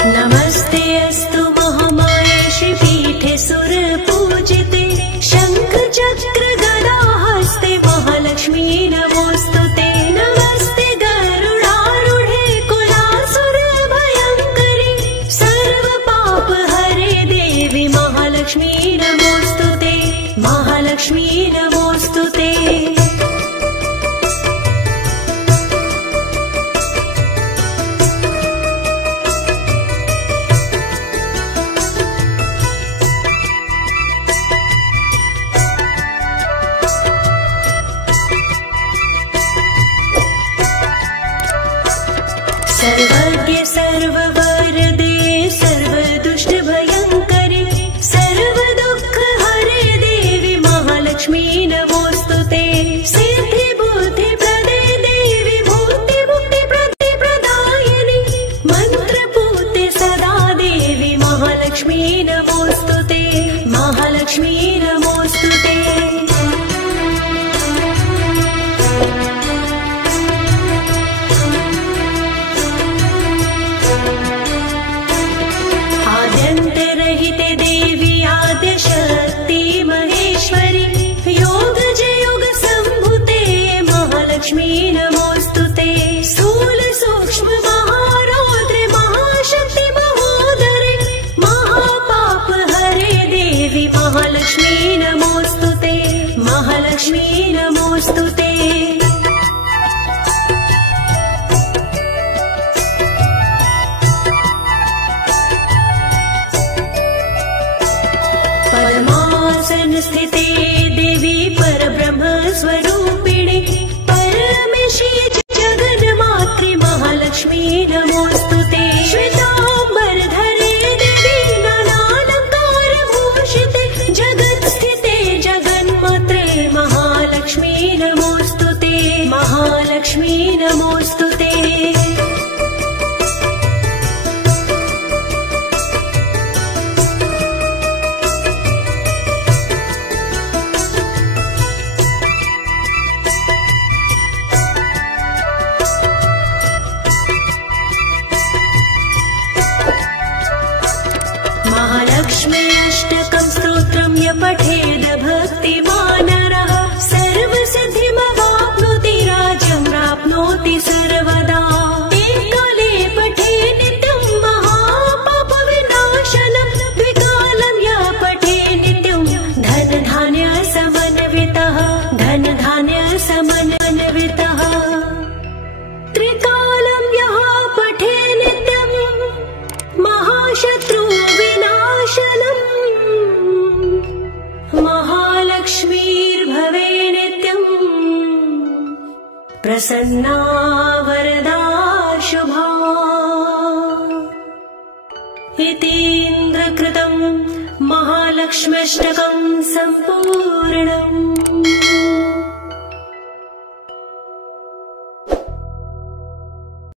नमस्ते अस्तु महामाये श्रीपीठे सुरपूजिते शंख चक्र गदा हस्ते महालक्ष्मी नमोस्तुते। नमस्ते गरुडारूढे कुलासुर भयंकरी सर्व पाप हरे देवी महालक्ष्मी नमोस्तुते। महालक्ष्मी नमोस्तुते। सर्वज्ञ सर्ववरदे सर्वदुष्ट भयंकरी सर्व दुःख हरे देवी महालक्ष्मी नमोस्तुते। सिद्धि बुद्धि प्रदे देवी भूति मुक्ति प्रति प्रदायिनी मंत्रपूते सदा देवी महालक्ष्मी नमोस्तुते। महालक्ष्मी नमोस्तुते। आद्यन्तरहिते देवी आद्यशक्ति महेश्वरी योग जयोग संभुते महालक्ष्मी नमोस्तुते। स्थूल सूक्ष्म महारौद्रे महाशक्ति महोदरे महापाप हरे देवी महालक्ष्मी नमोस्तुते। महालक्ष्मी नमोस्तुते। परमासन स्थिते देवी परब्रह्म स्वरूपिणी परमेशी जगन्मात्रे महालक्ष्मी नमोस्तुते। श्वेतांबरधरे देवी नानालंकार भूषिते जगत्स्थिते जगन्मात्रे महालक्ष्मी नमोस्तुते। महालक्ष्मी नमोस्तुते। महालक्ष्मी अष्टकं स्तोत्रं य पठेद भक्तिमानरः सर्वसिद्धिमवाप्नोति राज्यं प्राप्नोति सर्वदा। एककाले पठे नित्यं महापापविनाशनं द्विकालं य पठे नित्यं धनधान्य समन्वितः धनधान्य समन्वितः। त्रिकालं यः पठे नित्यं महाशत्रु महालक्ष्मीर्भवे नित्यम् प्रसन्ना वरदा शुभा। इतीन्द्रकृतं महालक्ष्म्यष्टकं सम्पूर्णम्।